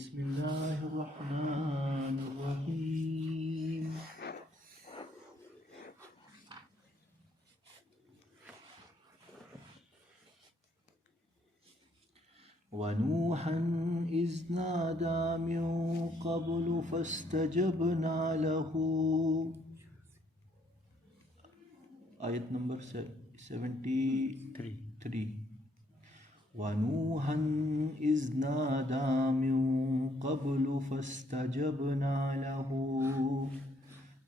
बिस्मिल्लाहिर्रहमानिर्रहीम। वनूहन इज़ नादा मिन क़ब्लु फ़स्तजबना लहू। आयत नंबर 73। वनूहन इज़ नादा मिन क़ब्लु फ़स्तजबना लहू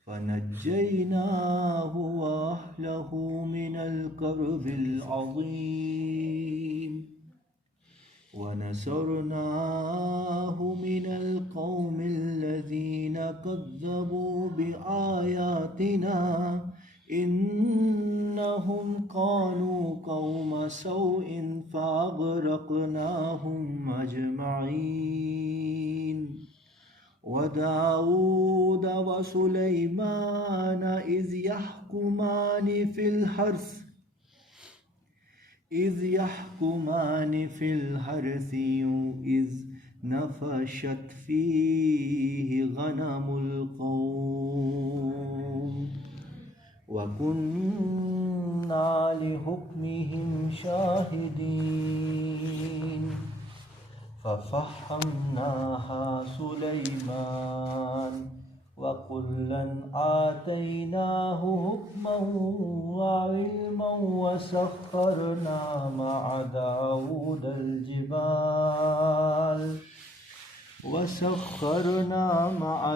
फ़नज्जयनाहु व अहलहु मिनल कर्बिल अज़ीम वनसरनाहु मिनल क़ौमिल्लज़ीन कज़्ज़बू बिआयातिना इन्नहुम कानू कौम सौइन फ़अग़रक़नाहुम अजमईन। वदाऊद व सुलैमान इज़ यहकुमानि फ़िल हर्सी इज़ नफ़शत फ़ीहि गनमुल क़ौम वकुन्ना लिहुक्मिहिम शाहिदीन। फ़फ़हम्नाहा सुलैमान वकुल्लन आतैनाहु हुक्मन व इल्मन वसख़्ख़रना मअ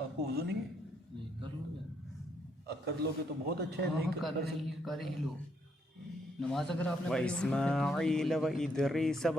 आपको वज़ू नहीं कर लोगे तो बहुत अच्छा है। नहीं कर ही लो नमाज अगर आपने वइस्माईल व इदरीस व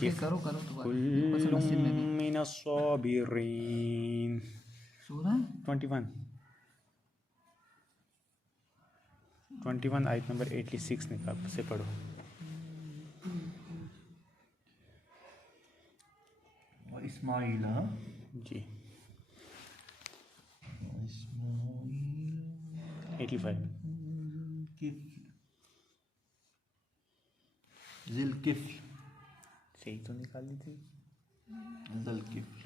किफ्ल कुल्लुम मिनस साबिरीन। 21 आयत नंबर 86 निकाल से पढ़ो। इस्माइल जी 85 ज़िलकिफ्ल सही तो निकाली थी। ज़िलकिफ्ल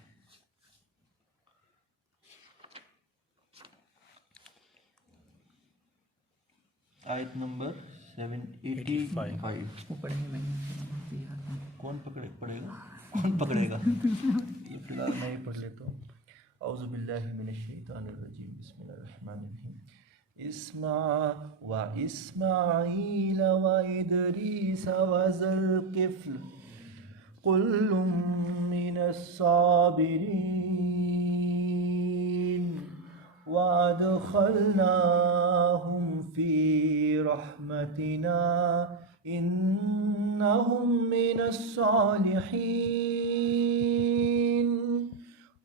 आयत नंबर 785। कौन पकड़ेगा ये फिलहाल मैं ही पढ़ लेता हूँ। औज़ु बिल्लाहि मिनश शैतानिर रजीम बिस्मिल्लाहिर्रहमानिर्रहीम। इस्माईल व इदरीस व ज़ुल्किफ्ल कुल्लुम मिनस साबिरीन व अदखलनाहुम फी रहमतिना इन्नहुम मिनस सालिहीन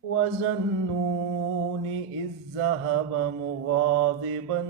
व ज़न्नून इज़ ज़हब मुग़ाज़िबन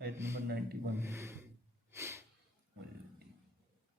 Ayat number 91.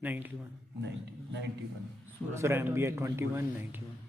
91. Surah Surah Anbiya 21, 91.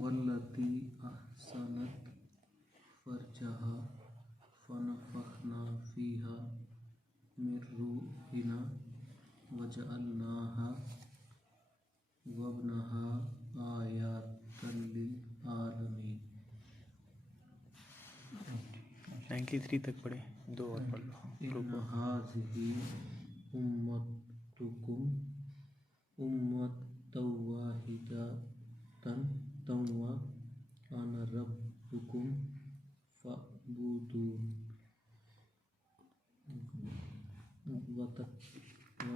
वल्लती अहसनत फरजहा फनफखना फीहा मिन रूहिना वजअलनाहा वब्नहा आयातन लिल आलमीन. 93 तक पढ़े, 2 और पढ़ लो. इन्न हाज़िही उम्मतुकुम उम्मतन वाहिदतन व अना रब्बुकुम फअबुदून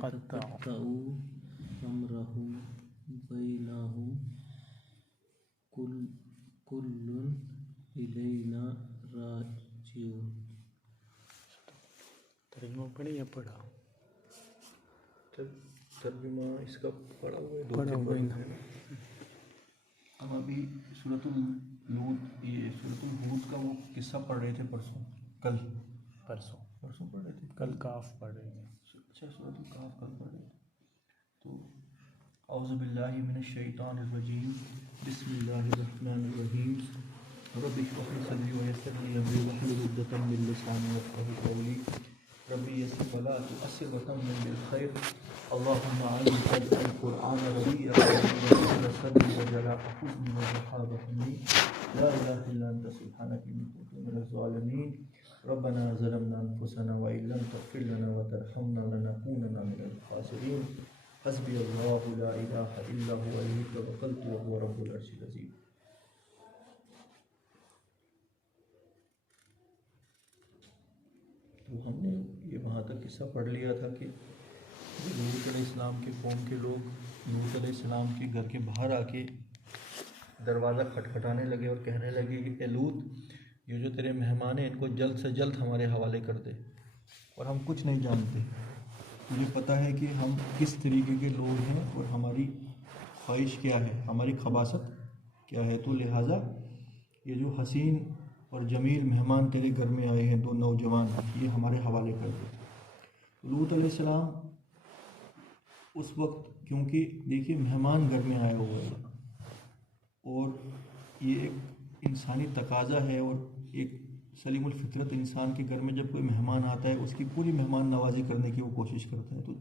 वतक़त्तऊ अमरहुम बैनहुम कुल्लुन इलैना राजिऊन. तर्जुमा पढ़े या पढ़ा? तर्जुमा इसका पढ़ा हुआ है, पढ़ा हुआ है ना. हम अभी सूरतुल हूद का वो किस्सा पढ़ रहे थे परसों पढ़ रहे थे. कल काफ पढ़ रहे थे. अच्छा, सूरतुल काफ कल पढ़ रहे थे. तो औज़ु बिल्लाहि मिनश शैतानिर रजीम बिस्मिल्लाहिर रहमानिर रहीम रब्बि इश्रह ली सदरी व यस्सिर ली अमरी वहलुल उक़दतम मिन लिसानी यफ़क़हू क़ौली रब्बी यस्सिर वला तुअस्सिर वतम्मिम बिल खैर अल्लाहुम्मा अज़्ज़िज़ अल क़ुरआन रबिय्य क़ल्बी सदरी व जलाअ हुज़्नी व ज़हाब हम्मी ला इलाहा इल्ला अंता सुब्हानका इन्नी कुन्तु मिनज़ ज़ालिमीन रब्बना ज़लमना अनफुसना व इन लम तग़फिर लना व तरहमना लनकूनन्ना मिनल ख़ासिरीन हस्बी अल्लाहु ला इलाहा इल्ला हुवा अलैहि तवक्कलतु व हुवा रब्बुल अर्शिल अज़ीम. तो हमने ये वहाँ तक किस्सा पढ़ लिया था कि लूत अलैहिस्सलाम के कौम के लोग लूत अलैहिस्सलाम के घर के बाहर आके दरवाज़ा खटखटाने लगे और कहने लगे कि ए लूत, ये जो तेरे मेहमान हैं इनको जल्द से जल्द हमारे हवाले कर दे, और हम कुछ नहीं जानते. तुझे पता है कि हम किस तरीके के लोग हैं और हमारी ख्वाहिश क्या है, हमारी खबासत क्या है. तो लिहाजा ये जो हसीन और जमील मेहमान तेरे घर में आए हैं, 2 नौजवान, ये हमारे हवाले कर दे. लूत अलैहिस्सलाम उस वक्त, क्योंकि देखिए मेहमान घर में आया हुआ है और ये एक इंसानी तकाज़ा है और एक सलीमुल फितरत इंसान के घर में जब कोई मेहमान आता है उसकी पूरी मेहमान नवाजी करने की वो कोशिश करता है. तो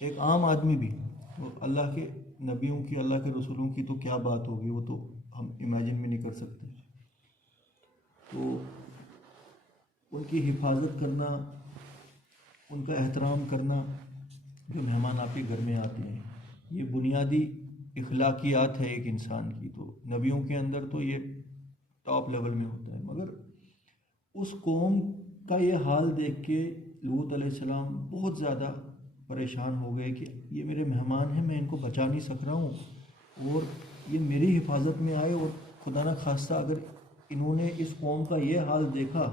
एक आम आदमी भी, तो अल्लाह के नबियों की, अल्लाह के रसूलों की तो क्या बात होगी, वो तो हम इमेजिन भी नहीं कर सकते। तो उनकी हिफाजत करना, उनका एहतराम करना, जो मेहमान आपके घर में आते हैं, ये बुनियादी इखलाकियात है एक इंसान की। तो नबियों के अंदर तो ये टॉप लेवल में होता है। मगर उस कौम का ये हाल देख के लूत अलैहिस्सलाम बहुत ज़्यादा परेशान हो गए कि ये मेरे मेहमान हैं, मैं इनको बचा नहीं सक रहा हूँ और ये मेरी हिफाजत में आए, और खुदा न खास्ता अगर इन्होंने इस कौम का ये हाल देखा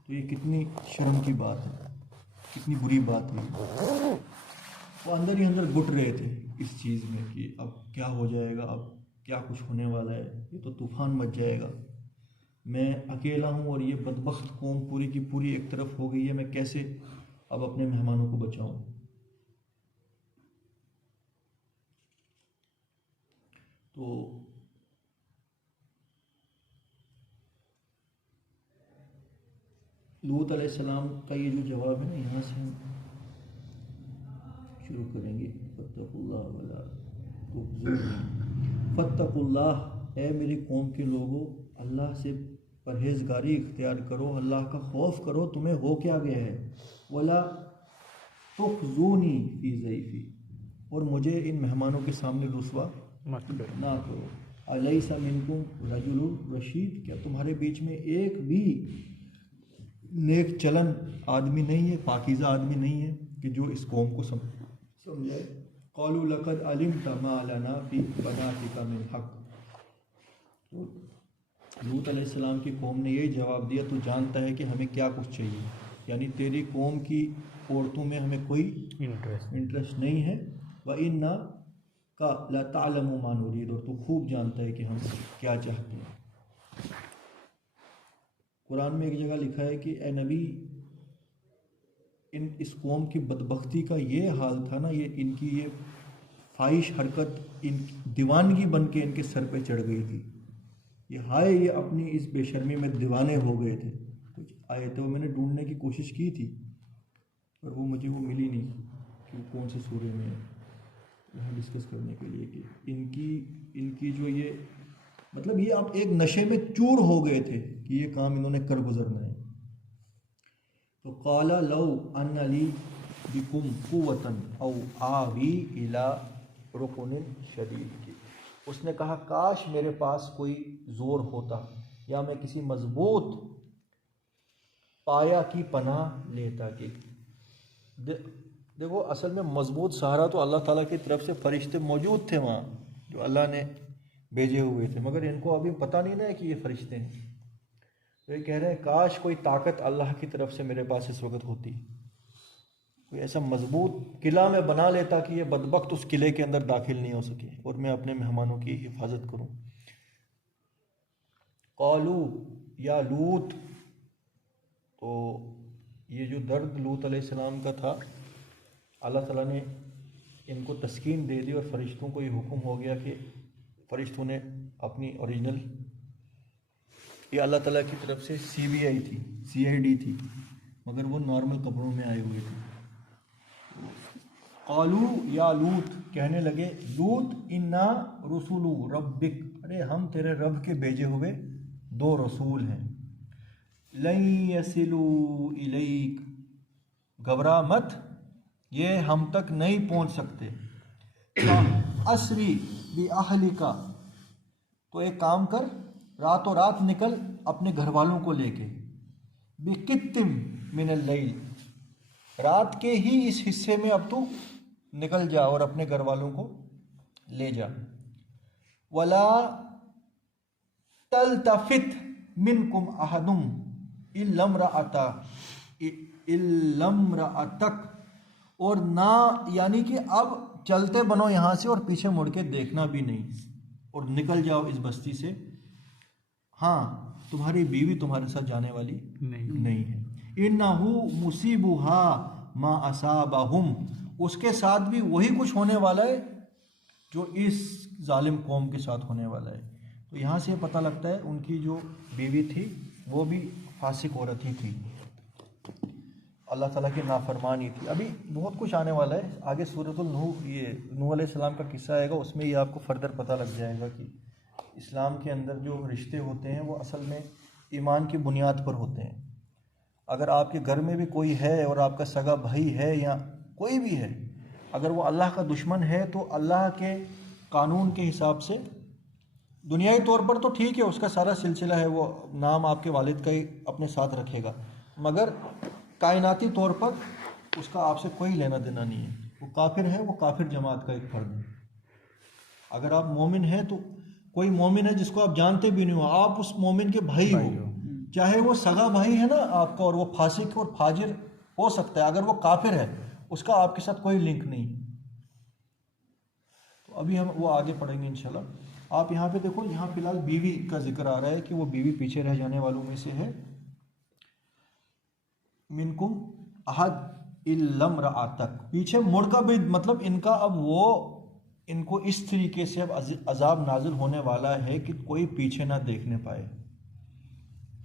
तो ये कितनी शर्म की बात है, कितनी बुरी बात है। वो अंदर ही अंदर घुट रहे थे इस चीज़ में कि अब क्या हो जाएगा, अब क्या कुछ होने वाला है, ये तो तूफ़ान मच जाएगा, मैं अकेला हूँ और ये बदबख्त कौम पूरी की पूरी एक तरफ हो गई है, मैं कैसे अब अपने मेहमानों को बचाऊं। तो लूत अलैहिस्सलाम का ये जो जवाब है ना, यहाँ से हम शुरू करेंगे। फत्तकुल्लाह वला तुखज़ूनी, फत्तकुल्लाह, ए मेरी कौम के लोगों, अल्लाह से परहेज़गारी इख्तियार करो, अल्लाह का खौफ करो, तुम्हें हो क्या गया है। वला तुखज़ूनी फ़ी ज़ैफ़ी, और मुझे इन मेहमानों के सामने रुसवा मत करो। ना करो। अलैसा मिनकुम रजुलुर रशीद, क्या तुम्हारे बीच में एक भी नेक चलन आदमी नहीं है, पाकीज़ा आदमी नहीं है कि जो इस कौम को समझे। क़ालू लक़द अलिमता मा लना फ़ी बनातिका मिन हक़, तो लूत अलैहिस्सलाम की कौम ने यही जवाब दिया, तू जानता है कि हमें क्या कुछ चाहिए, यानी तेरी कौम की औरतों में हमें कोई इंटरेस्ट नहीं है। व इन्ना का ला तालमु मा नुरीद, और तू खूब जानता है कि हम क्या चाहते हैं। कुरान में एक जगह लिखा है कि ए नबी, इस कौम की बदबख्ती का ये हाल था ना, ये इनकी ये ख्वाहिश हरकत, इन दीवानगी बन के इनके सर पे चढ़ गई थी। ये हाय, ये अपनी इस बेशर्मी में दीवाने हो गए थे। कुछ आयतें मैंने ढूंढने की कोशिश की थी, पर वो मुझे वो मिली नहीं कि वो कौन से सूरे में है, यहाँ डिस्कस करने के लिए कि इनकी जो ये मतलब ये अब एक नशे में चूर हो गए थे कि ये काम इन्होंने कर गुजरना है। तो काला लौ अन्ना ली बिकुम कुव्वतन औ आवी इला रुकुनिन शदीद की, उसने कहा काश मेरे पास कोई ज़ोर होता या मैं किसी मजबूत पाया की पनाह लेता। कि देखो, असल में मजबूत सहारा तो अल्लाह ताला की तरफ से फरिश्ते मौजूद थे वहाँ, जो अल्लाह ने भेजे हुए थे, मगर इनको अभी पता नहीं ना है कि ये फरिश्ते हैं। तो ये कह रहे हैं काश कोई ताकत अल्लाह की तरफ से मेरे पास इस वक्त होती, कोई ऐसा मजबूत किला में बना लेता कि ये बदबख्त उस किले के अंदर दाखिल नहीं हो सके और मैं अपने मेहमानों की हिफाजत करूं। क़ालू या लूत, तो ये जो दर्द लूत अलैहिस्सलाम का था, अल्लाह ताला ने इनको तस्कीन दे दी और फरिश्तों को ये हुक्म हो गया कि फरिश्तों ने अपनी ओरिजिनल, ये अल्लाह ताला की तरफ से CBI थी, CID थी, मगर वो नॉर्मल कपड़ों में आए हुए थे। क़ालू या लूत, कहने लगे लूत, इन्ना रसूलु रब्बिक, अरे हम तेरे रब के भेजे हुए 2 रसूल हैं। लन यसिलू इलैक, घबरा मत, ये हम तक नहीं पहुंच सकते। असरी बि अहलिका, तो एक काम कर, रातों रात निकल अपने घर वालों को लेके, बिकित्तिम मिनल लैल, रात के ही इस हिस्से में अब तू निकल जा और अपने घर वालों को ले जा। वला तल्तफित मिनकुम अहदुम इल्लम्रअतक, और ना, यानी कि अब चलते बनो यहाँ से और पीछे मुड़ के देखना भी नहीं, और निकल जाओ इस बस्ती से। हाँ, तुम्हारी बीवी तुम्हारे साथ जाने वाली नहीं है। इन्नहु मुसीबुहा मा असाबहुम, उसके साथ भी वही कुछ होने वाला है जो इस जालिम कौम के साथ होने वाला है। तो यहाँ से पता लगता है उनकी जो बीवी थी वो भी फासिक औरत ही थी। अल्लाह ताला की नाफरमानी थी। अभी बहुत कुछ आने वाला है आगे, सूरतुल नूह, ये नूह अलैहिस्सलाम का किस्सा आएगा, उसमें ये आपको फर्दर पता लग जाएगा कि इस्लाम के अंदर जो रिश्ते होते हैं वो असल में ईमान की बुनियाद पर होते हैं। अगर आपके घर में भी कोई है और आपका सगा भाई है या कोई भी है, अगर वो अल्लाह का दुश्मन है तो अल्लाह के कानून के हिसाब से दुनियाई तौर पर तो ठीक है, उसका सारा सिलसिला है, वो नाम आपके वालिद का ही अपने साथ रखेगा, मगर कायनाती तौर पर उसका आपसे कोई लेना देना नहीं है। वो काफिर है, वो काफिर जमात का एक फर्द है। अगर आप मोमिन हैं तो कोई मोमिन है जिसको आप जानते भी नहीं हो, आप उस मोमिन के भाई हो, चाहे वो सगा भाई है ना आपका, और वो फासिक और फाजिर हो सकता है, अगर वो काफिर है उसका आपके साथ कोई लिंक नहीं। तो अभी हम वो आगे पढ़ेंगे इंशाल्लाह। आप यहाँ पे देखो, यहाँ फिलहाल बीवी का जिक्र आ रहा है कि वो बीवी पीछे रह जाने वालों में से है। मिनकुम अहद इल्लम रआतक, पीछे मुड़ का भी मतलब इनका अब वो, इनको इस तरीके से अब अजाब नाजिल होने वाला है कि कोई पीछे ना देखने पाए।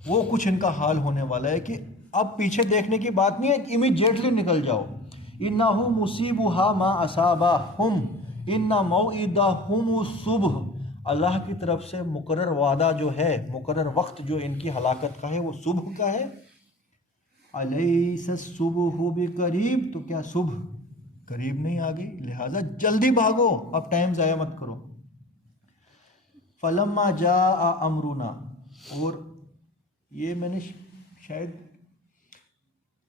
वो कुछ इनका हाल होने वाला है कि अब पीछे देखने की बात नहीं है, इमीडिएटली निकल जाओ। इन्नहु मुसीबुहा मा असाबाहुम इन्ना मौइदहुम सुबह, अल्लाह की तरफ से मुकर्रर वादा जो है, मुकर्रर वक्त जो इनकी हलाकत का है वो सुबह का है। अलैसा सुबह बिकरीब, तो क्या सुबह करीब नहीं आ गई, लिहाजा जल्दी भागो, अब टाइम ज़ाया मत करो। फलम्मा जा अमरुना, और ये मैंने शायद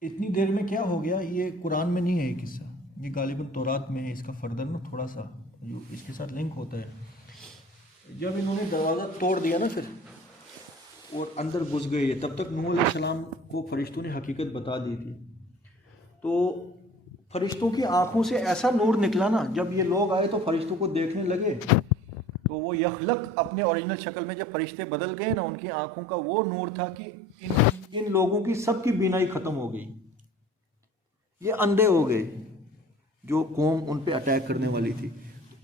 इतनी देर में क्या हो गया, ये कुरान में नहीं है ये किस्सा, ये गालिबन तौरात में है, इसका फर्दर ना थोड़ा सा जो इसके साथ लिंक होता है। जब इन्होंने दरवाज़ा तोड़ दिया ना फिर और अंदर घुस गए, तब तक नूह अलैहिस्सलाम को फरिश्तों ने हकीकत बता दी थी। तो फरिश्तों की आंखों से ऐसा नूर निकला ना, जब ये लोग आए तो फरिश्तों को देखने लगे तो वो यखलक अपने ओरिजिनल शक्ल में, जब फरिश्ते बदल गए ना, उनकी आंखों का वो नूर था कि इन लोगों की सबकी बीनाई खत्म हो गई, ये अंधे हो गए जो कौम उन पे अटैक करने वाली थी।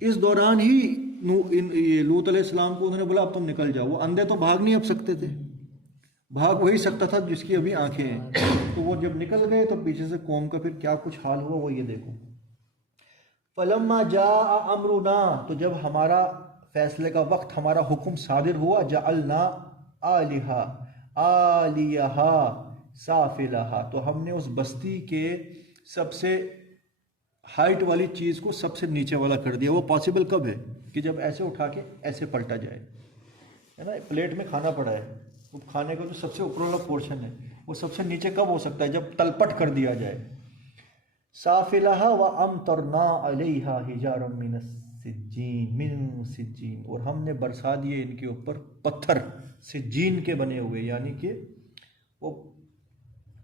इस दौरान ही ये लूत अलैहिस्सलाम को उन्होंने बोला अब तुम निकल जाओ। वो अंधे तो भाग नहीं अब सकते थे, भाग वही सकता था जिसकी अभी आंखें हैं। तो वो जब निकल गए तो पीछे से कौम का फिर क्या कुछ हाल हुआ वो ये देखो। फलम्मा जा अमरुना, तो जब हमारा फैसले का वक्त, हमारा हुक्म सादिर हुआ, जअलना आलिहा आलिहा साफिलहा, तो हमने उस बस्ती के सबसे हाइट वाली चीज़ को सबसे नीचे वाला कर दिया। वो पॉसिबल कब है कि जब ऐसे उठा के ऐसे पलटा जाए, है ना, प्लेट में खाना पड़ा है, वो खाने का जो सबसे ऊपर वाला पोर्शन है वो सबसे नीचे कब हो सकता है, जब तलपट कर दिया जाए। साफिलहा व अमतरना अलैहा हिजारम मिन सिज्जीन, और हमने बरसा दिए इनके ऊपर पत्थर सिज्जीन के बने हुए, यानी कि वो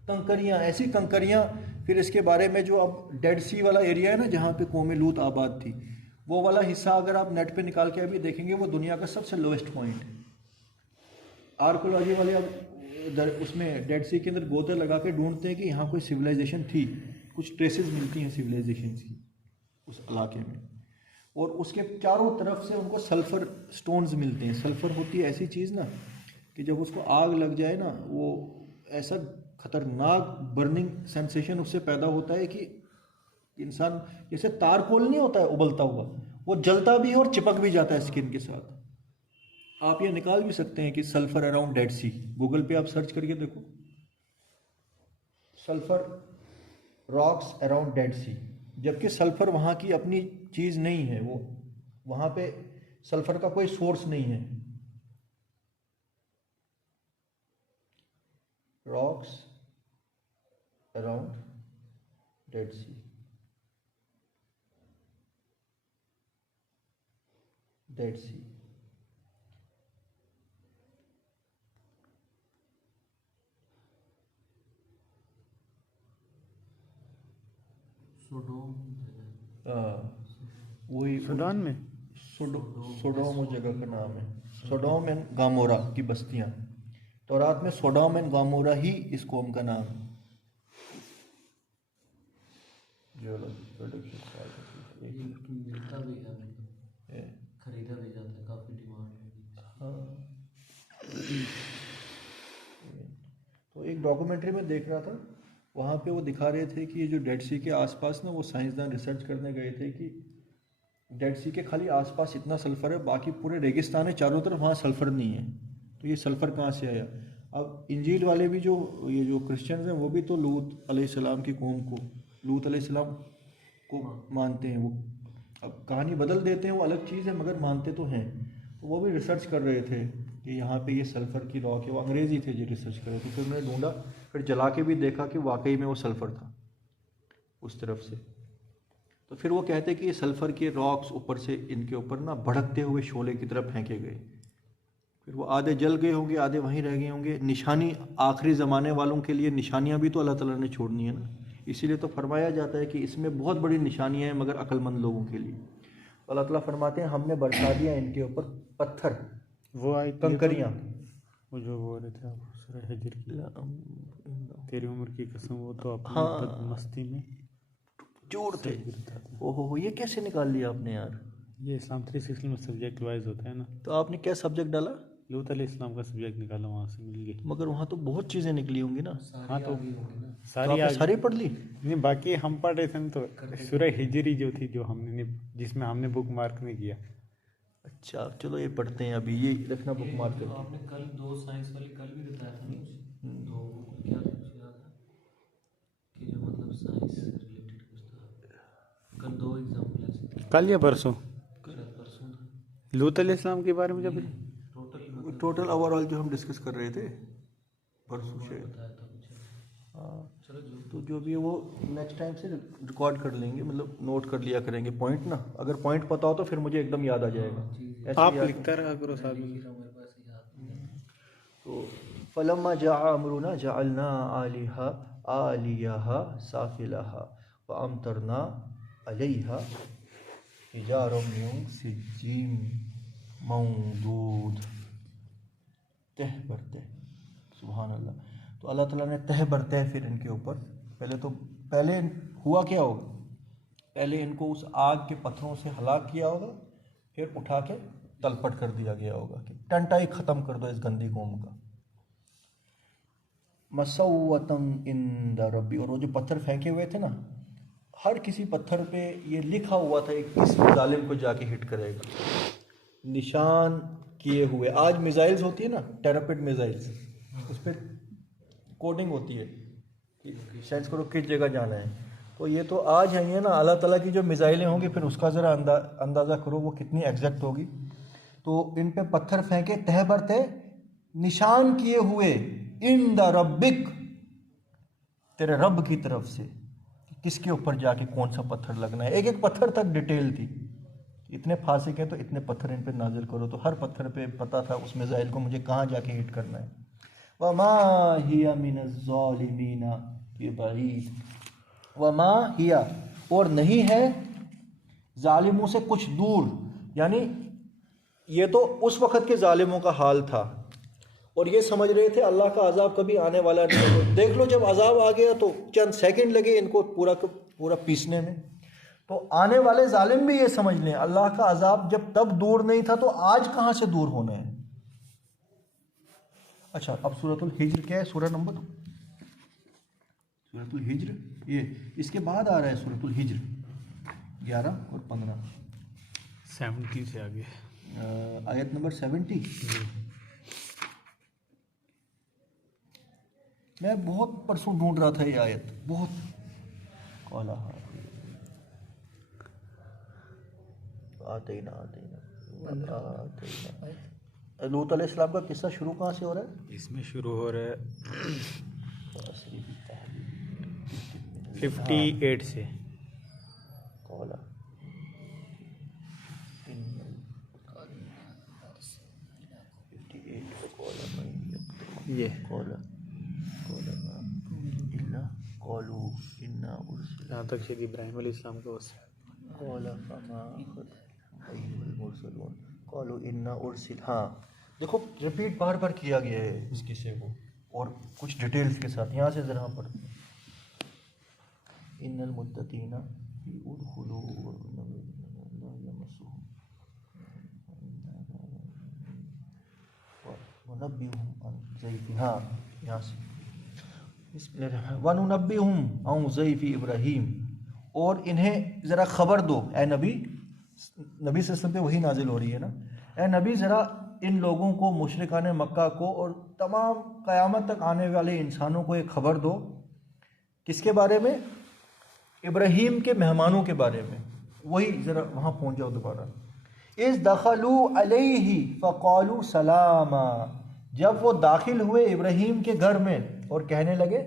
कंकरियाँ, ऐसी कंकरियाँ। फिर इसके बारे में जो अब डेड सी वाला एरिया है ना जहाँ पे कौम लूत आबाद थी, वो वाला हिस्सा अगर आप नेट पे निकाल के अभी देखेंगे वो दुनिया का सबसे लोएस्ट पॉइंट है। आर्कोलॉजी वाले अब उसमें डेड सी के अंदर गोते लगा के ढूंढते हैं कि यहाँ कोई सिविलाइजेशन थी, कुछ ट्रेसेस मिलती हैं सिविलाइजेशन की उस इलाके में, और उसके चारों तरफ से उनको सल्फ़र स्टोन्स मिलते हैं। सल्फ़र होती है ऐसी चीज़ ना कि जब उसको आग लग जाए ना, वो ऐसा खतरनाक बर्निंग सेंसेशन उससे पैदा होता है कि इंसान, जैसे तारकोल नहीं होता है उबलता हुआ, वो जलता भी है और चिपक भी जाता है स्किन के साथ। आप ये निकाल भी सकते हैं कि सल्फर अराउंड डेड सी, गूगल पे आप सर्च करके देखो, सल्फर रॉक्स अराउंड डेड सी, जबकि सल्फर वहाँ की अपनी चीज़ नहीं है, वो वहाँ पे सल्फर का कोई सोर्स नहीं है। रॉक्स अराउंड डेड सी, डेड सी, वही सूडान में सोडोम उस जगह का नाम है। सोडोम एंड गामोरा की बस्तियाँ, तौरात में सोडोम एंड गामोरा ही इस कौम का नाम है। मिलता भी है, खरीदा भी जाता है, काफ़ी डिमांड है। हाँ, तो एक डॉक्यूमेंट्री में देख रहा था, वहाँ पे वो दिखा रहे थे कि ये जो डेड सी के आसपास ना, वो साइंसदान रिसर्च करने गए थे कि डेड सी के खाली आसपास इतना सल्फ़र है, बाकी पूरे रेगिस्तान है चारों तरफ, वहाँ सल्फ़र नहीं है। तो ये सल्फ़र कहाँ से आया? अब इंजील वाले भी जो ये जो क्रिश्चियंस हैं वो भी तो लूत अलैहिस्सलाम की कौम को, लूत अलैहिस्सलाम को मानते हैं। वो अब कहानी बदल देते हैं, वो अलग चीज़ है, मगर मानते तो हैं। तो वो भी रिसर्च कर रहे थे कि यहाँ पे ये सल्फ़र की रॉक है। वो अंग्रेज़ी थे जो रिसर्च कर रहे थे। फिर मैंने ढूंढा, फिर जला के भी देखा कि वाकई में वो सल्फ़र था उस तरफ से। तो फिर वो कहते कि ये सल्फ़र के रॉक्स ऊपर से इनके ऊपर ना भड़कते हुए शोले की तरफ फेंके गए। फिर वो आधे जल गए होंगे, आधे वहीं रह गए होंगे। निशानी आखिरी ज़माने वालों के लिए निशानियाँ भी तो अल्लाह ताला ने छोड़नी है ना। इसीलिए तो फरमाया जाता है कि इसमें बहुत बड़ी निशानियाँ हैं मगर अक्लमंद लोगों के लिए। अल्लाह ताला फरमाते हैं हमने बरसा दिया इनके ऊपर पत्थर, वो आई कंकरियाँ। वो जो बोल रहे थे आप सूरह हिजर की, तेरी उम्र की कसम, वो तो अपनी हाँ। बदमस्ती में चोर थे। गिरता था। ओहो, ये कैसे निकाल लिया आपने यार? ये इस्लाम 360 में सब्जेक्ट वाइज होता है ना। तो आपने क्या सब्जेक्ट डाला? लूत अलैहिस्सलाम का सब्जेक्ट निकाला, वहाँ से मिल गई। मगर वहाँ तो बहुत चीज़ें निकली होंगी ना। हाँ तो तो सारी आपने आगे सारी पढ़ ली? नहीं, बाकी हम पढ़ रहे थे ना, तो सूरह हिजरी जो थी, जो हमने नहीं, जिसमें हमने बुक मार्क नहीं किया। अच्छा चलो ये पढ़ते हैं अभी, ये रखना बुक मार्क जो करके। आपने कल दो साइंस वाली कल भी बताया था ना मुझे, दो क्या था मुझे याद है कि जो मतलब साइंस से रिलेटेड कुछ था। कल दो एग्जाम्पल ऐसे थे, कल या परसों शायद परसों था। लूत अलैहिस्सलाम के बारे में जब टोटल टोटल ओवरऑल जो हम डिस्कस कर रहे थे परसों से। बताया था मुझे। हाँ, चलो जो तो जो भी है वो नेक्स्ट टाइम से रिकॉर्ड कर लेंगे, मतलब नोट कर लिया करेंगे पॉइंट ना। अगर पॉइंट पता हो तो फिर मुझे एकदम याद आ जाएगा। ऐसे आप याद लिखता रहा करो साथ में। मेरे पास याद नहीं है। तो फलम्मा जा अमरुना जअलना आलिहा आलियाहा साफिलहा व अमतरना अलैहा हिजारम मिन सिज्जीम मौदूद। तह बरते, सुभान अल्लाह। तो अल्लाह ताला ने तह बरते फिर इनके ऊपर। पहले हुआ क्या होगा? पहले इनको उस आग के पत्थरों से हलाक किया होगा, फिर उठा के तलपट कर दिया गया होगा कि टंटा ही ख़त्म कर दो इस गंदी कौम का। मसव्वतन इंद रब्बी, और वो जो पत्थर फेंके हुए थे ना, हर किसी पत्थर पे ये लिखा हुआ था कि किस जालिम को जाके हिट करेगा, निशान किए हुए। आज मिसाइल्स होती है ना, टेरापिड मिसाइल्स, उस पर कोडिंग होती है कि सेंस करो किस जगह जाना है। तो ये तो आज है ये ना, अल्लाह ताला की जो मिसाइलें होंगी फिर उसका ज़रा अंदाज़ा करो वो कितनी एग्जैक्ट होगी। तो इन पे पत्थर फेंके तह बर तह, निशान किए हुए, इन द रब्बिक, तेरे रब की तरफ से, किसके ऊपर जाके कौन सा पत्थर लगना है। एक एक पत्थर तक डिटेल थी, इतने फासिक है तो इतने पत्थर इन पे नाजिल करो। तो हर पत्थर पे पता था उस मिसाइल को मुझे कहाँ जाके हिट करना है। वमा हिया मिनज़्ज़ालिमीना बिबईद, वमा हिया, और नहीं है जालिमों से कुछ दूर। यानी ये तो उस वक़्त के जालिमों का हाल था, और ये समझ रहे थे अल्लाह का अजाब कभी आने वाला नहीं है। तो देख लो जब अजाब आ गया तो चंद सेकंड लगे इनको पूरा पीसने में। तो आने वाले जालिम भी ये समझ लें अल्लाह का अजाब जब तब दूर नहीं था तो आज कहाँ से दूर होना है। अच्छा, अब सूरतुल हिज्र क्या है? सूरह नंबर, सूरतुल हिज्र, ये इसके बाद आ रहा है सूरतुल हिज्र 11 और 15, 70 से आगे। आयत नंबर 70। मैं बहुत परसों ढूंढ रहा था ये आयत, बहुत कौला आते लूत अलैहिस्सलाम का किस्सा शुरू कहाँ से हो रहा है? इसमें शुरू हो रहा है 58 से। कौला ये यहाँ तक शायद इब्राहिम अलैहिस्सलाम का उस हाँ, देखो रिपीट बार बार किया गया है इस किस्से को और कुछ डिटेल्स के साथ। यहाँ से ज़रा पढ़ते हैं। इन्नल मुत्तकीना फी हाँ, यहाँ से वनुनब्बिहुम अन ज़ैफ़ि इब्राहीम, और इन्हें ज़रा ख़बर दो ए नबी, नबी सल्लल्लाहु अलैहि वसल्लम पे वही नाजिल हो रही है ना, ए नबी ज़रा इन लोगों को, मुशरिकान मक्का को और तमाम क़यामत तक आने वाले इंसानों को एक ख़बर दो। किसके बारे में? इब्राहीम के मेहमानों के बारे में। वही ज़रा वहाँ पहुँच जाओ दोबारा। इस दखलू अलैहि फ़क़ालू सलामा, जब वो दाखिल हुए इब्राहीम के घर में और कहने लगे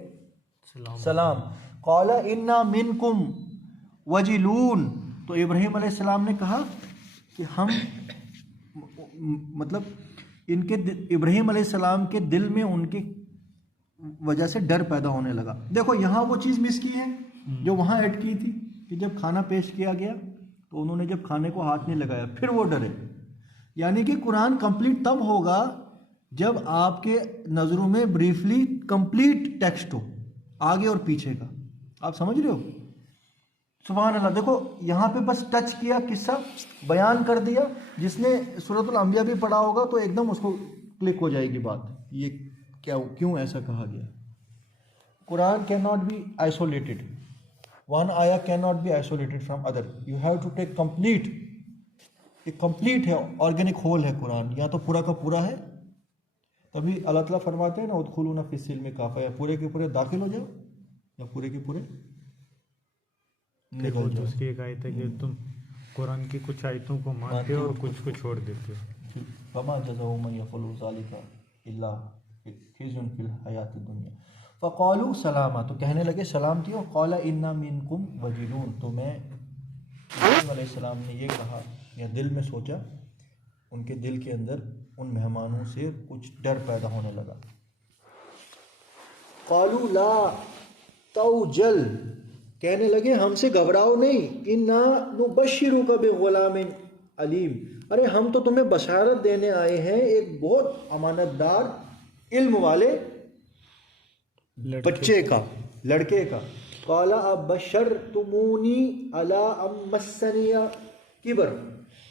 सलाम। क़ाला इन्ना मिनकुम वजिलून, तो इब्राहीम अलैहिस्सलाम ने कहा कि हम, मतलब इनके इब्राहीम अलैहिस्सलाम के दिल में उनकी वजह से डर पैदा होने लगा। देखो यहाँ वो चीज़ मिस की है जो वहाँ ऐड की थी कि जब खाना पेश किया गया तो उन्होंने जब खाने को हाथ नहीं लगाया, फिर वो डरे। यानी कि कुरान कंप्लीट तब होगा जब आपके नज़रों में ब्रीफली कंप्लीट टेक्स्ट हो, आगे और पीछे का। आप समझ रहे हो? सुभान अल्लाह। देखो यहाँ पे बस टच किया, किस्सा बयान कर दिया। जिसने सूरतुल अंबिया भी पढ़ा होगा तो एकदम उसको क्लिक हो जाएगी बात, ये क्या, क्यों ऐसा कहा गया। Quran can not be isolated, one आया can not be isolated from other, you have to take complete. एक कंप्लीट है, ऑर्गेनिक होल है कुरान, या तो पूरा का पूरा है, तभी अल्लाह ताला फरमाते हैं ना उदखुलूना फिस्सिल्म काफ़ा, या पूरे के पूरे दाखिल हो जाओ या पूरे के पूरे देखो दूसरी एक आयत है कि तुम कुरान की कुछ आयतों को मानते हो और कुछ को छोड़ देते हो। फमा जज़ाउ मन यफ़अलु ज़ालिका इल्ला खिज़्युन फ़िल हयाति दुनिया फ़क़ालू सलामा, तो कहने लगे सलाम की। और क़ाला इन्ना मिनकुम वजिलून, तो मैं इब्राहीम अलैहिस्सलाम ने ये कहा या दिल में सोचा, उनके दिल के अंदर उन मेहमानों से कुछ डर पैदा होने लगा। क़ालू ला तौजल, कहने लगे हमसे घबराओ नहीं, इन्ना नुबश्शिरुका बिग़ुलामिन अलीम, अरे हम तो तुम्हें बशारत देने आए हैं एक बहुत अमानतदार इल्म वाले बच्चे का, लड़के का। क़ाला अबशरतुमूनी अला अम्मस्सनिया किबर,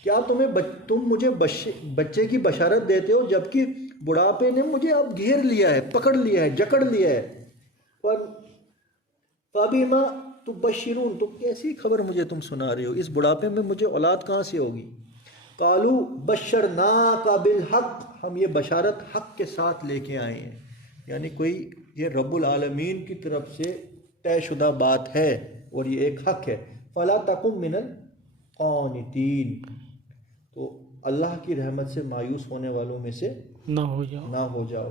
क्या तुम मुझे बच्चे की बशारत देते हो जबकि बुढ़ापे ने मुझे अब घेर लिया है, पकड़ लिया है, जकड़ लिया है। पर फ़बिमा तुबश्शिरून, तो कैसी खबर मुझे तुम सुना रहे हो, इस बुढ़ापे में मुझे औलाद कहाँ से होगी। कालू बशरनाका बिल हक़, हम ये बशारत हक़ के साथ लेके आए हैं, यानी कोई ये रब्बुल आलमीन की तरफ से तयशुदा बात है और ये एक हक़ है। फ़ला तकुम मिनल क़ानितीन, तो अल्लाह की रहमत से मायूस होने वालों में से ना हो जाओ।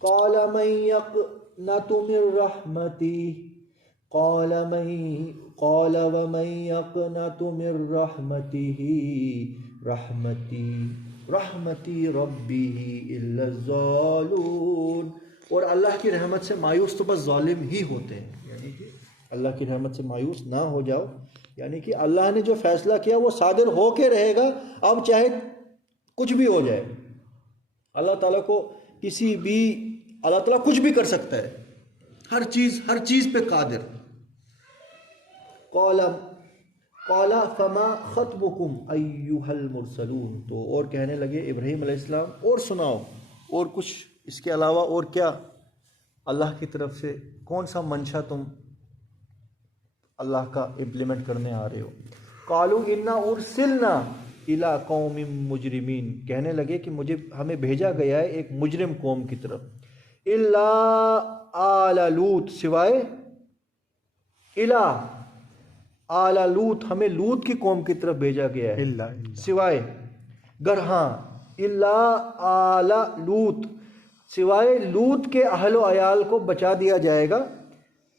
क़ाला मन यक़नतु मिर रहमती, क़ाला व मन यक़नतु मिर रहमतिही रहमती रब्बी इल्ला ज़ालून, और अल्लाह की रहमत से मायूस तो बस ज़ालिम ही होते हैं। यानी कि अल्लाह की रहमत से मायूस ना हो जाओ, यानी कि अल्लाह ने जो फैसला किया वो सादिर हो के रहेगा, अब चाहे कुछ भी हो जाए। अल्लाह ताला को अल्लाह ताला कुछ भी कर सकता है, हर चीज़ पे कादिर। क़ाला फ़मा ख़त्बुकुम अय्युहल मुरसलून, तो और कहने लगे इब्राहीम अलैहिस्सलाम और सुनाओ, और कुछ इसके अलावा और क्या अल्लाह की तरफ से कौन सा मंशा तुम अल्लाह का इम्प्लीमेंट करने आ रहे हो। क़ालू इन्ना उरसिलना इला कौमिम मुजरिमीन, कहने लगे कि हमें भेजा गया है एक मुजरिम कौम की तरफ। इल्ला आला लूत, सिवाय इला आला लूत, हमें लूत की कौम की तरफ भेजा गया है, सिवाय गर, हाँ इल्ला आला लूत, सिवाय लूत के अहलो अयाल को बचा दिया जाएगा।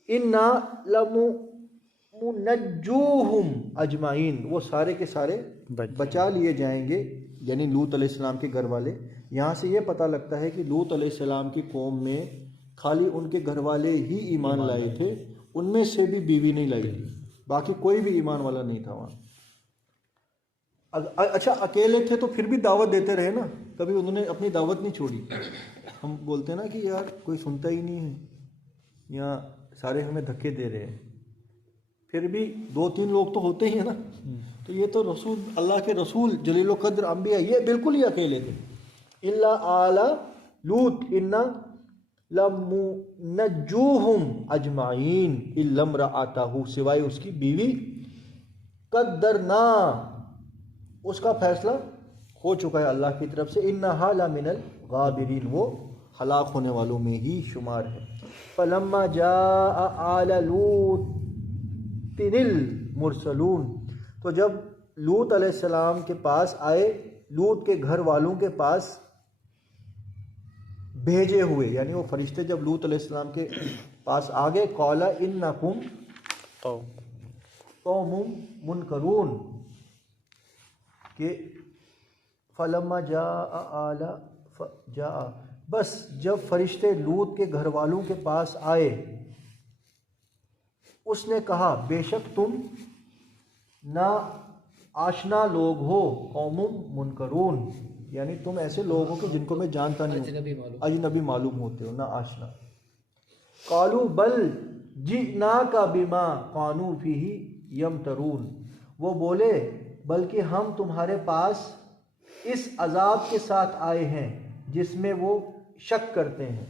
इन्ना लमुनज्जूहुम अजमाइन, वो सारे के सारे बचा लिए जाएंगे, यानी लूत अलैहिस्सलाम के घर वाले। यहाँ से ये पता लगता है कि लूत अलैहिस्सलाम की कौम में खाली उनके घर वाले ही ईमान लाए थे, उनमें से भी बीवी नहीं लाई थी, बाकी कोई भी ईमान वाला नहीं था वहाँ। अच्छा अकेले थे तो फिर भी दावत देते रहे ना, कभी उन्होंने अपनी दावत नहीं छोड़ी। हम बोलते ना कि यार कोई सुनता ही नहीं है या सारे हमें धक्के दे रहे हैं, फिर भी 2-3 लोग तो होते ही हैं ना। तो ये तो रसूल, अल्लाह के रसूल जलील क़द्र अंबिया, ये बिल्कुल ही अकेले थे। इल्ला आला लूत इन्ना लम्मु नज्जूहुम अजमाइन इल्लम रआतहु, सिवाय उसकी बीवी, कद्दरना, उसका फैसला हो चुका है अल्लाह की तरफ से, इन्नहा लमिनल गाबिरीन, वो हलाक होने वालों में ही शुमार है। फलम्मा जाअ आला लूतिनिल मुरसलून, तो जब लूत अलैहिस्सलाम के पास आए, लूत के घर वालों के पास भेजे हुए, यानी वो फरिश्ते जब लूत अलैहिस्सलाम के पास आ गए, कौला इन्नकुम कौमुम मुनकरून, के फलम्मा जाअ आला जाअ, बस जब फरिश्ते लूत के घर वालों के पास आए, उसने कहा बेशक तुम ना आशना लोग हो, कौमुम मुनकरून, यानी तुम ऐसे लोग हो कि जिनको मैं जानता नहीं हूँ, अजनबी मालूम होते हो, ना आशना। कालू बल जिनाका बिमा कानू फीही यमतरून, वो बोले बल्कि हम तुम्हारे पास इस अजाब के साथ आए हैं जिसमें वो शक करते हैं।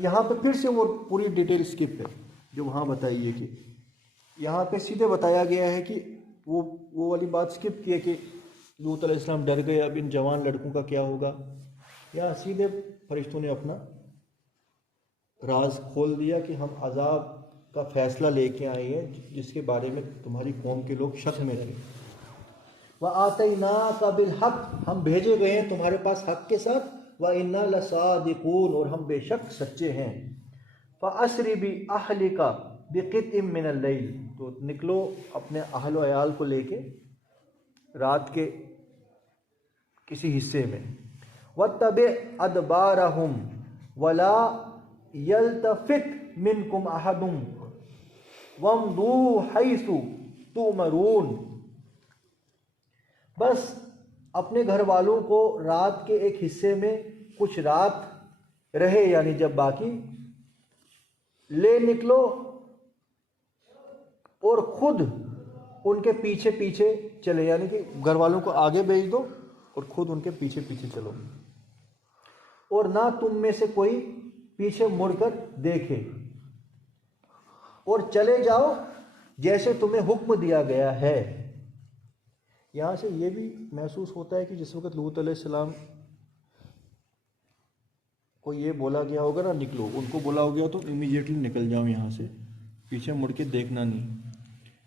यहाँ पे फिर से वो पूरी डिटेल स्किप है जो वहाँ बताई है, कि यहाँ पे सीधे बताया गया है कि वो वाली बात स्किप की है कि लूत अलैहिस्सलाम डर गए, अब इन जवान लड़कों का क्या होगा। यहाँ सीधे फरिश्तों ने अपना राज खोल दिया कि हम अजाब का फैसला लेके आए हैं जिसके बारे में तुम्हारी कौम के लोग शक में थे। व आतैनाका बिल हक, हम भेजे गए हैं तुम्हारे पास हक के साथ, व इन्ना लसादिकून, और हम बेशक सच्चे हैं। फ़अस्रि बि अहलिका बिक़ित्इम मिनल लैल, तो निकलो अपने अहल व अयाल को लेके रात के किसी हिस्से में। वत्तबि अदबारहुम वला यल्तफित मिनकुम अहदुम वम्दू हैसु तुमरून, बस अपने घर वालों को रात के एक हिस्से में कुछ रात रहे, यानी जब बाकी ले निकलो और खुद उनके पीछे पीछे चले, यानी कि घर वालों को आगे भेज दो और खुद उनके पीछे पीछे चलो, और ना तुम में से कोई पीछे मुड़कर देखे, और चले जाओ जैसे तुम्हें हुक्म दिया गया है। यहाँ से ये भी महसूस होता है कि जिस वक़्त लूत अलैहिस्सलाम को ये बोला गया होगा ना निकलो, उनको बोला हो गया तो इमीडिएटली निकल जाओ यहाँ से, पीछे मुड़ के देखना नहीं,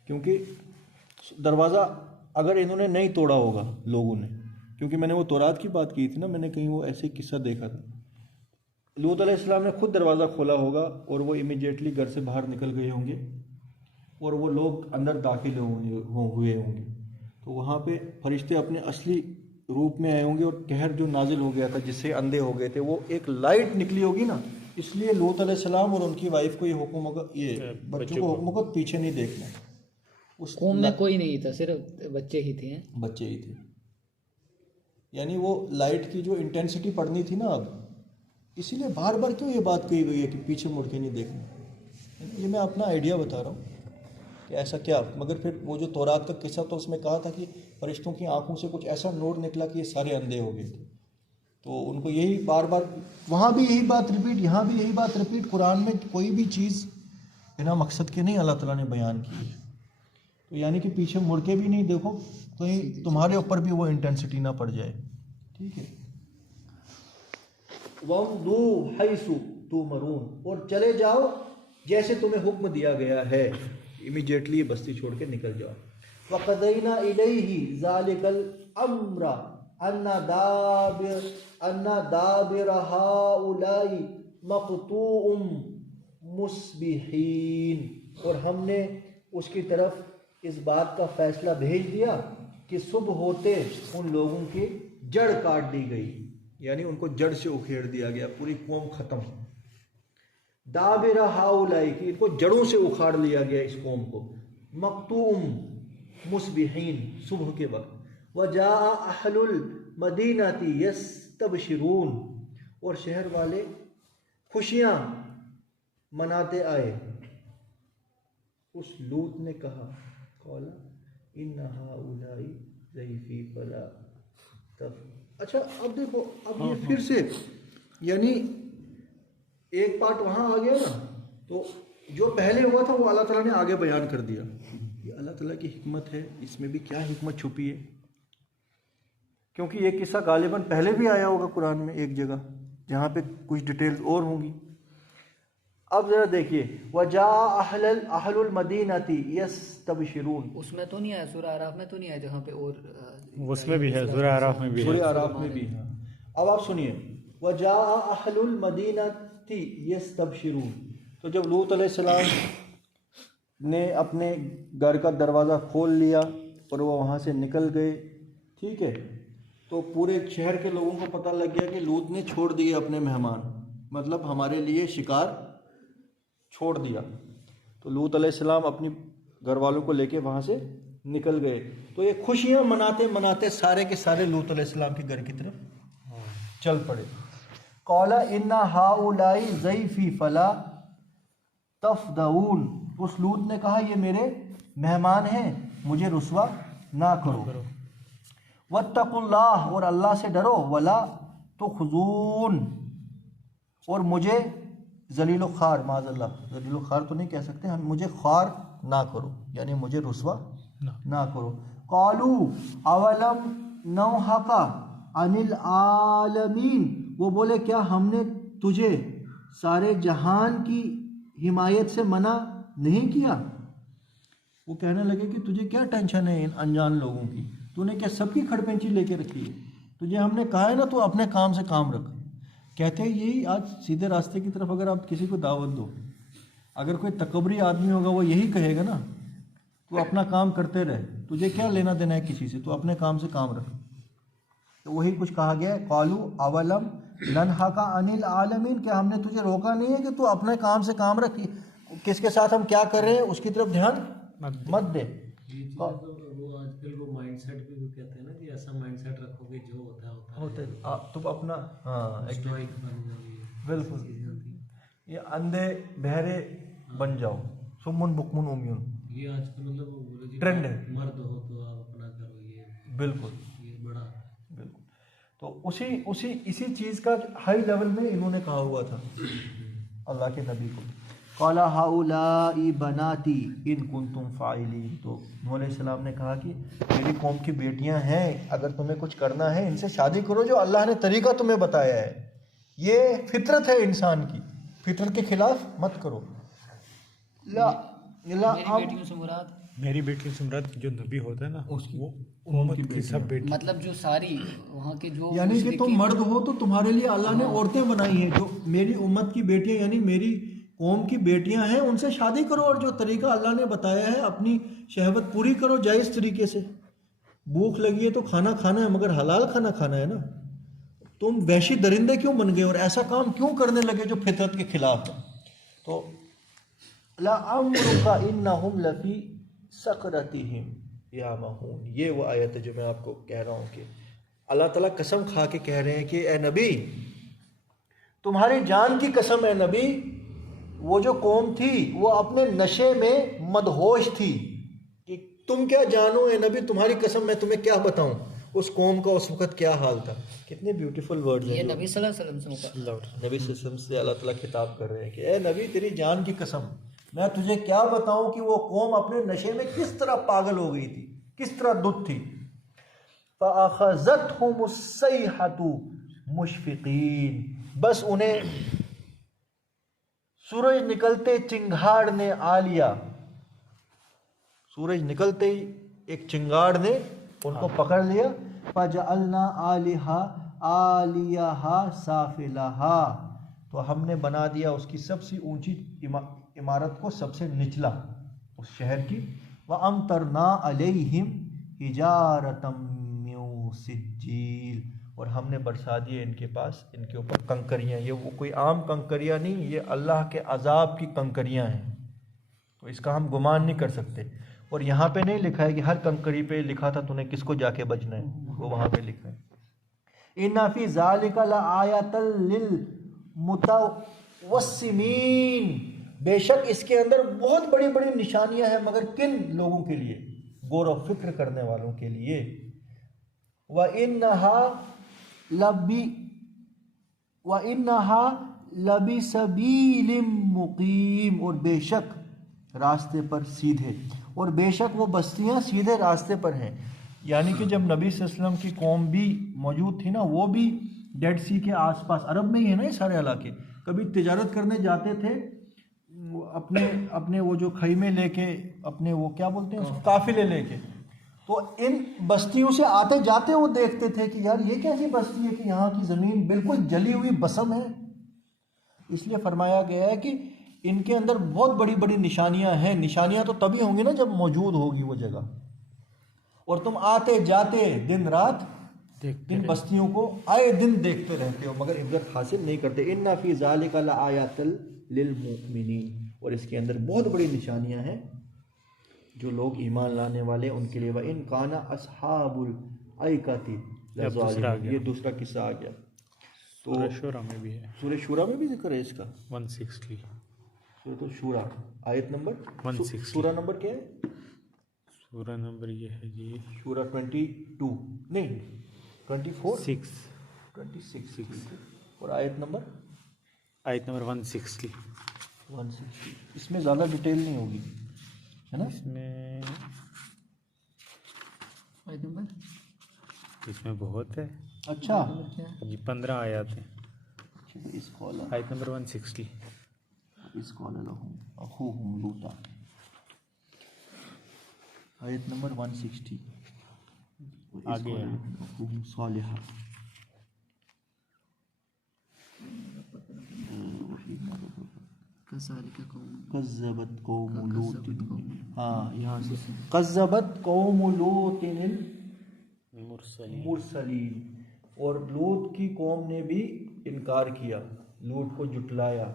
क्योंकि दरवाज़ा अगर इन्होंने नहीं तोड़ा होगा लोगों ने, क्योंकि मैंने वो तौरात की बात की थी ना, मैंने कहीं वो ऐसे किस्सा देखा था, लूत अलैहिस्सलाम ने खुद दरवाज़ा खोला होगा और वो इमीडिएटली घर से बाहर निकल गए होंगे और वो लोग अंदर दाखिल हुए होंगे, तो वहाँ पे फरिश्ते अपने असली रूप में आए होंगे और कहर जो नाजिल हो गया था जिससे अंधे हो गए थे, वो एक लाइट निकली होगी ना, इसलिए लूत अलैहिस्सलाम और उनकी वाइफ को ये हुक्म होगा, ये बच्चों को हुक्म होगा पीछे नहीं देखना। उस कौम में कोई नहीं था, सिर्फ बच्चे ही थे। बच्चे ही थे, यानी वो लाइट की जो इंटेंसिटी पड़नी थी ना, अब इसीलिए बार बार क्यों ये बात कही गई है कि पीछे मुड़ के नहीं देखना। ये मैं अपना आइडिया बता रहा हूँ कि ऐसा क्या, मगर फिर वो जो तौरात का किस्सा तो उसमें कहा था कि फरिश्तों की आंखों से कुछ ऐसा नूर निकला कि ये सारे अंधे हो गए थे, तो उनको यही बार बार, वहाँ भी यही बात रिपीट, यहाँ भी यही बात रिपीट, कुरान में कोई भी चीज़ बिना मकसद के नहीं अल्लाह ताला ने बयान की है। तो यानी कि पीछे मुड़ के भी नहीं देखो, कहीं तुम्हारे ऊपर भी वो इंटेंसिटी ना पड़ जाए, ठीक है। वम्दू हैसु तुमरून, और चले जाओ जैसे तुम्हें हुक्म दिया गया है, इमीडिएटली बस्ती छोड़ के निकल जाओ। वक़दैना इलैहि ज़ालिकल अम्रा अन्ना दाबिर हाउलाई मक़तूउम मुस्बिहीन, और हमने उसकी तरफ इस बात का फैसला भेज दिया कि सुबह होते उन लोगों की जड़ काट दी गई, यानी उनको जड़ से उखेड़ दिया गया, पूरी कौम ख़त्म। दाबिरा हाउलाई, कि इनको जड़ों से उखाड़ लिया गया इस कौम को। मक्तूम मुस्बिहीन, सुबह के वक्त। वजा अहलुल मदीनाती यस्तबशिरून, और शहर वाले खुशियाँ मनाते आए। उस लूत ने कहा, कौला इन्ना हाउलाई ज़ैफ़ी फला तफ। अच्छा अब देखो, अब ये फिर से, यानी एक पार्ट वहाँ आ गया ना, तो जो पहले हुआ था वो अल्लाह ताला ने आगे बयान कर दिया। ये अल्लाह ताला की हिकमत है, इसमें भी क्या हिकमत छुपी है, क्योंकि ये किस्सा गालिबन पहले भी आया होगा कुरान में एक जगह जहाँ पे कुछ डिटेल्स और होंगी। अब जरा देखिए, वजा अहलुल मदीनती यस्तबशिरून, उसमें तो नहीं आया, सूरह आराफ में तो नहीं आया जहाँ पे, और उसमें भी है, सूरह आराफ में भी है। सूरह आराफ में भी है। अब आप सुनिए, वजा अहलुल मदीनती यस्तबशिरून, तो जब लूत अलैहिस्सलाम ने अपने घर का दरवाज़ा खोल लिया और वो वहाँ से निकल गए, ठीक है, तो पूरे शहर के लोगों को पता लग गया कि लूत ने छोड़ दिए अपने मेहमान, मतलब हमारे लिए शिकार छोड़ दिया। तो लूत अलैहिस्सलाम अपनी घर वालों को लेके वहाँ से निकल गए। तो ये खुशियाँ मनाते मनाते सारे के सारे लूत अलैहिस्सलाम के घर की तरफ चल पड़े। कौला इन्ना हाउलाई ज़ैफ़ी फला तफ़दऊन, उस लूत ने कहा ये मेरे मेहमान हैं, मुझे रुस्वा ना करो। वत्तकुल्लाह, और अल्लाह से डरो, वला तुख़्ज़ून, और मुझे ज़लील ख़ार, माज़अल्लाह ज़लील ख़ार तो नहीं कह सकते हम, मुझे ख़ार ना करो, यानी मुझे रुस्वा ना करो। क़ालू अवलम नौहका अनिल आलमीन, वो बोले क्या हमने तुझे सारे जहान की हिमायत से मना नहीं किया। वो कहने लगे कि तुझे क्या टेंशन है इन अनजान लोगों की, तूने क्या सबकी खड़पेंची लेके रखी है, तुझे हमने कहा है ना तू अपने काम से काम रख। कहते हैं यही आज सीधे रास्ते की तरफ अगर आप किसी को दावत दो, अगर कोई तकबरी आदमी होगा वो यही कहेगा ना, तू अपना काम करते रहे, तुझे क्या लेना देना है किसी से, तू अपने काम से काम रख। तो वही कुछ कहा गया है, क़ालू अवलम नन्हाका अनिल आलमीन, क्या हमने तुझे रोका नहीं है कि तू अपने काम से काम रख, किसके साथ हम क्या कर रहे हैं उसकी तरफ ध्यान मत दे। ये चीज़ें तो वो आजकल वो माइंडसेट भी वो कहते हैं ना कि ऐसा माइंडसेट रखोगे जो होता है तुम अपना, हाँ स्टोइक बन जाओगे, बिल्कुल, चीज़ें होती हैं। ये अंधे बहरे बन जाओ, सुम्मुन बुकमुन उम्युन, ये आजकल मतलब वो बोलो जी ट्रेंड है। मर्द हो तो आप अपना करो, ये बिल्कुल ये बड़ा बिल्कुल। तो इसी चीज़ का हाई लेवल में इन्होंने कहा हुआ था अल्लाह के नबी को। क़ाला हाउलाई बनाती इन कुंतुम फ़ाइलीन, तो नूह अलैहिस्सलाम ने कहा कि मेरी कौम की बेटियां हैं, अगर तुम्हें कुछ करना है इनसे शादी करो, जो अल्लाह ने तरीका तुम्हें बताया है, ये फितरत है इंसान की, फितरत के खिलाफ मत करो। ला ला मेरी बेटियों से मुराद, मेरी बेटी से मुराद जो नबी होता है ना, उसकी वो उम्मत उम्मत की सब बेटी, मतलब जो सारी वहाँ के जो यानी कि तुम मर्द हो तो तुम्हारे लिए अल्लाह ने औरतें बनाई हैं, जो मेरी उम्मत की बेटियां यानी मेरी कौम की बेटियां हैं, उनसे शादी करो और जो तरीका अल्लाह ने बताया है अपनी शहवत पूरी करो जायज़ तरीके से। भूख लगी है तो खाना खाना है, मगर हलाल खाना खाना है ना। तुम वैशी दरिंदे क्यों बन गए और ऐसा काम क्यों करने लगे जो फितरत के खिलाफ है। तो ला अम्रुका इन्नहुम लफी सकरतिहिम यामहून, ये वो आयत है जो मैं आपको कह रहा हूँ कि अल्लाह ताला कसम खा के कह रहे हैं कि ए नबी, तुम्हारी जान की कसम है नबी, वो जो कौम थी वो अपने नशे में मदहोश थी, कि तुम क्या जानो ए नबी, तुम्हारी कसम मैं तुम्हें क्या बताऊं उस कौम का उस वक्त क्या हाल था। कितने ब्यूटीफुल वर्ड्स हैं ये जो नबी सल्लल्लाहु अलैहि वसल्लम से नबी सल्लल्लाहु अलैहि वसल्लम से अल्लाह ताला खिताब कर रहे हैं कि ए नबी तेरी जान की कसम, मैं तुझे क्या बताऊं कि वो कौम अपने नशे में किस तरह पागल हो गई थी, किस तरह दुख थी। फ़अख़ज़तहुमुस्सैहतु मुशफ़िक़ीन, बस उन्हें सूरज निकलते चिंगाड़ ने आ लिया, सूरज निकलते ही एक चिंगाड़ ने उनको पकड़ लिया। फ़जअलना आलियाहा साफ़िलहा, तो हमने बना दिया उसकी सबसे ऊंची इमारत को सबसे निचला उस शहर की। व अमतरना अलैहिम हिजारतम मिन सिज्जील, और हमने बरसा दिए इनके पास, इनके ऊपर कंकरियाँ। ये वो कोई आम कंकरियाँ नहीं, ये अल्लाह के अजाब की कंकरियाँ हैं, तो इसका हम गुमान नहीं कर सकते। और यहाँ पे नहीं लिखा है कि हर कंकरी पे लिखा था तूने किसको जाके बचना है, वो वहाँ पे लिखा है। इन्ना फी ज़ालिका लआयतल लिल मुतवस्सिमीन, बेशक इसके अंदर बहुत बड़ी बड़ी निशानियां हैं, मगर किन लोगों के लिए, गौर व फिक्र करने वालों के लिए। व इन्नहा लबी सबीलिम मुकीम, और बेशक रास्ते पर सीधे, और बेशक वो बस्तियां सीधे रास्ते पर हैं। यानी कि जब नबी सल्लल्लाहु अलैहि वसल्लम की कौम भी मौजूद थी ना, वो भी डेड सी के आसपास, अरब में ही है ना ये सारे इलाके, कभी तिजारत करने जाते थे अपने अपने वो जो खैमे लेके, अपने वो क्या बोलते हैं उसको, काफिले लेके, तो इन बस्तियों से आते जाते वो देखते थे कि यार ये कैसी बस्ती है कि यहाँ की ज़मीन बिल्कुल जली हुई बसम है। इसलिए फरमाया गया है कि इनके अंदर बहुत बड़ी बड़ी निशानियां हैं। निशानियां तो तभी होंगी ना जब मौजूद होगी वो जगह, और तुम आते जाते दिन रात इन बस्तियों को आए दिन देखते रहते हो मगर इब्रत हासिल नहीं करते। इन्ना फी ज़ालिका लआयातल लिल मुमिनीन, और इसके अंदर बहुत बड़ी निशानियां हैं जो लोग ईमान लाने वाले उनके लिए। व इन काना अस्हाबुल ऐकति लज़ालिमीन, ये दूसरा किस्सा आ गया। तो सूरह शूरा में भी है, सूरह शूरा में भी जिक्र है इसका। 160 सूरह शूरा आयत नंबर 160। सूरह नंबर क्या है? सूरह नंबर ये है जी शूरा 22 नहीं 24 6, 26 और आयत नंबर आयत नंबर 160। 160। इसमें ज़्यादा डिटेल नहीं होगी है ना? इसमें आयत नंबर इसमें बहुत है अच्छा क्या है? जी, 15 आयात हैं। इस कॉल आयत नंबर 160। इस कॉल अखूहुम लूता, आयत नंबर 160। आगे है। अखूहुम सालिहा, कज़ालिका कौम कज़्ज़बत कौम लूत, कज़्ज़बत कौम। हाँ यहाँ से कज़्ज़बत कौम लूतिनिल मुरसलीन, मुरसलीन, और लूत की कौम ने भी इनकार किया, लूत को जुटलाया,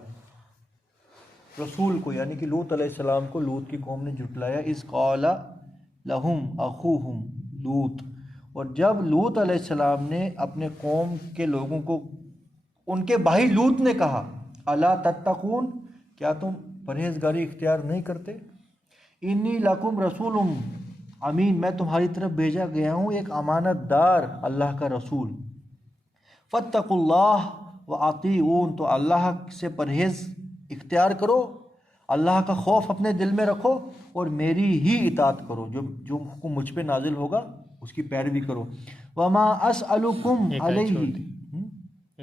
रसूल को यानी कि लूत अलैहिस्सलाम को लूत की कौम ने जुटलाया। इस क़ाला लहुम अखूहुम लूत, और जब लूत अलैहिस्सलाम ने अपने कौम के लोगों को, उनके भाई लूत ने कहा, अला तत्तकून, क्या तुम परहेजगारी इख्तियार नहीं करते? इन्नी लकुम रसूलुम अमीन, मैं तुम्हारी तरफ भेजा गया हूँ एक अमानतदार अल्लाह का रसूल। फत्तकुल्लाह व अतीऊन, तो अल्लाह से परहेज़ इख्तियार करो, अल्लाह का खौफ अपने दिल में रखो और मेरी ही इताअत करो, जो जो हुक्म मुझ पे नाजिल होगा उसकी पैरवी करो। वमा अस्अलुकुम अलैहि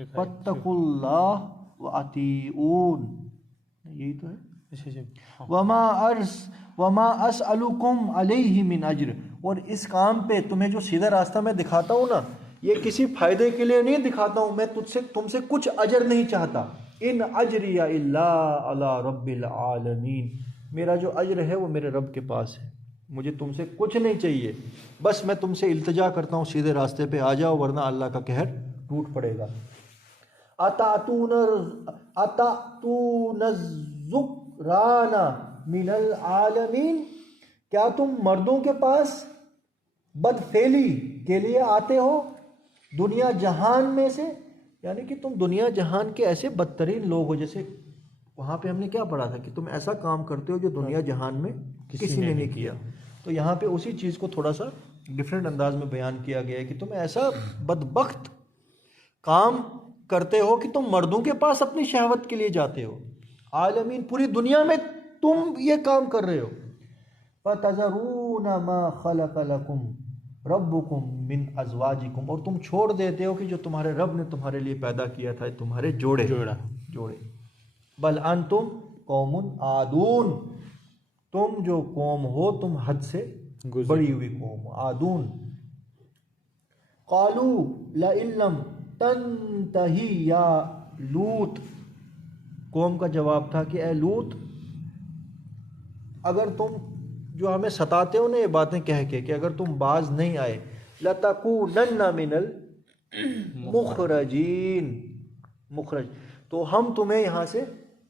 फत्तकुल्लाह व अतीऊन, यही तो है। वमा अस्अलुकुम अलैहि मिन अज्र, और इस काम पे तुम्हें जो सीधा रास्ता मैं दिखाता हूँ ना, ये किसी फायदे के लिए नहीं दिखाता हूँ, मैं तुमसे कुछ अजर नहीं चाहता। इन अजरिया इल्ला अला रब्बिल आलमीन, मेरा जो अजर है वो मेरे रब के पास है, मुझे तुमसे कुछ नहीं चाहिए, बस मैं तुमसे इल्तिजा करता हूँ सीधे रास्ते पे आ जाओ वरना अल्लाह का कहर टूट पड़ेगा। अतातूनज़ुक्राना मिनल आलमीन, क्या तुम मर्दों के पास बदफेली के लिए आते हो दुनिया जहान में से, यानी कि तुम दुनिया जहान के ऐसे बदतरीन लोग हो। जैसे वहाँ पे हमने क्या पढ़ा था कि तुम ऐसा काम करते हो जो दुनिया जहान में किसी ने नहीं किया, तो यहाँ पे उसी चीज़ को थोड़ा सा डिफरेंट अंदाज में बयान किया गया है कि तुम ऐसा बदबख्त काम करते हो कि तुम मर्दों के पास अपनी शहवत के लिए जाते हो, आलमीन पूरी दुनिया में तुम ये काम कर रहे हो। फतज़रून मा खलक़ लकुम रब्बुकुम मिन अज़वाजिकुम, और तुम छोड़ देते हो कि जो तुम्हारे रब ने तुम्हारे लिए पैदा किया था, तुम्हारे जोड़े। बल अंतुम कौमुन आदून, तुम जो कौम हो तुम हद से बड़ी हुई कौम, आदून। क़ालू लइल्लम तंतही या लूत, कौम का जवाब था कि ए लूत, अगर तुम जो हमें सताते हो ना ये बातें कह के कि अगर तुम बाज नहीं आए, लतकूनन्ना मिनल मुखरजीन, मुखरज, तो हम तुम्हें यहाँ से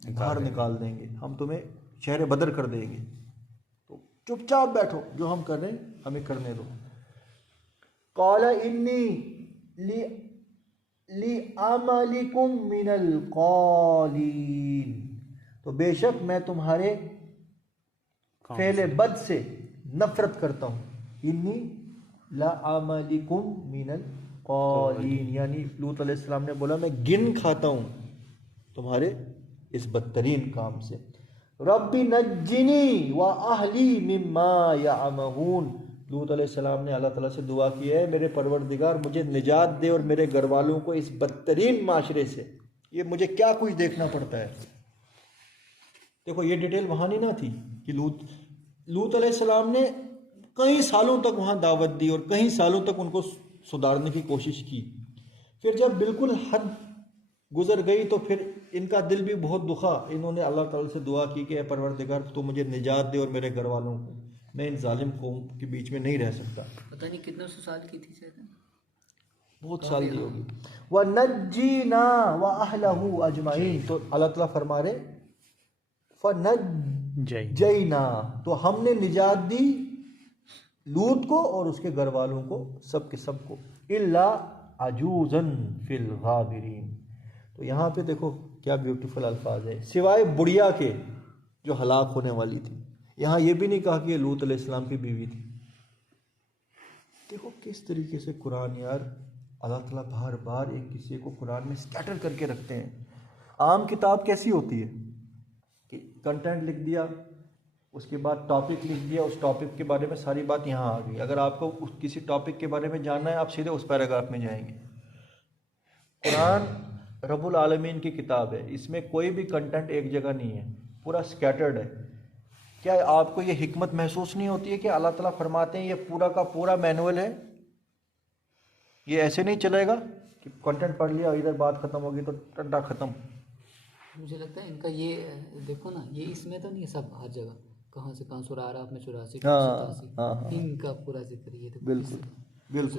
बाहर निकाल देंगे, हम तुम्हें शहर बदर कर देंगे, तो चुपचाप बैठो, जो हम कर रहे हैं हमें करने दो। क़ाला इन्नी ली अमलिकुम मिनल क़ालीन, तो बेशक मैं तुम्हारे फेले बद से नफरत करता हूँ। इन्नी ला अमलिकुम मिनल क़ालीन, यानी लूत अलैहिस्सलाम ने बोला मैं गिन खाता हूँ तुम्हारे इस बदतरीन काम से। रब्बी नज्जिनी व अहली मिम्मा यामहून, लूत अलैहिस्सलाम ने अल्लाह ताला से दुआ की है, मेरे परवरदिगार मुझे निजात दे और मेरे घर वालों को इस बदतरीन माशरे से। ये मुझे क्या कुछ देखना पड़ता है। देखो ये डिटेल वहाँ नहीं ना थी कि लूत अलैहिस्सलाम ने कई सालों तक वहाँ दावत दी और कई सालों तक उनको सुधारने की कोशिश की। फिर जब बिल्कुल हद गुजर गई तो फिर इनका दिल भी बहुत दुखा। इन्होंने अल्लाह ताला से दुआ की कि ऐ परवरदिगार तो मुझे निजात दे और मेरे घर वालों को, मैं इन जालिम कौम के बीच में नहीं रह सकता। पता नहीं कितने सौ साल की थी शायद, बहुत साल की होगी। व नज्जीना व अहलहू अजमाइन, तो अल्लाह ताला फरमा रहे फनज्जैना, तो हमने निजात दी लूत को और उसके घर वालों को, सब के सब को। इल्ला अजूजन फिल गाबिरीन, तो यहाँ पे देखो क्या ब्यूटीफुल अल्फाज है, सिवाय बुढ़िया के जो हलाक होने वाली थी। यहाँ ये भी नहीं कहा कि ये लूत अलैहिस्सलाम की बीवी थी। देखो किस तरीके से कुरान यार, अल्लाह ताला बार बार एक किस्से को कुरान में स्कैटर करके रखते हैं। आम किताब कैसी होती है कि कंटेंट लिख दिया, उसके बाद टॉपिक लिख दिया, उस टॉपिक के बारे में सारी बात यहाँ आ गई। अगर आपको किसी टॉपिक के बारे में जानना है आप सीधे उस पैराग्राफ में जाएंगे। कुरान रब्बुल आलमीन की किताब है, इसमें कोई भी कंटेंट एक जगह नहीं है, पूरा स्कैटर्ड है। क्या आपको ये हिकमत महसूस नहीं होती है कि अल्लाह ताला फरमाते हैं ये पूरा का पूरा मैनुअल है, ये ऐसे नहीं चलेगा कि कंटेंट पढ़ लिया इधर बात खत्म होगी तो टड्डा खत्म। मुझे लगता है इनका ये देखो ना, ये इसमें तो नहीं है, सब हर जगह कहाँ से कहाँ, सूरह आराफ में 84, हाँ, हाँ, हाँ। इनका पूरा जिक्र ये देखो। बिल्कुल बिल्कुल।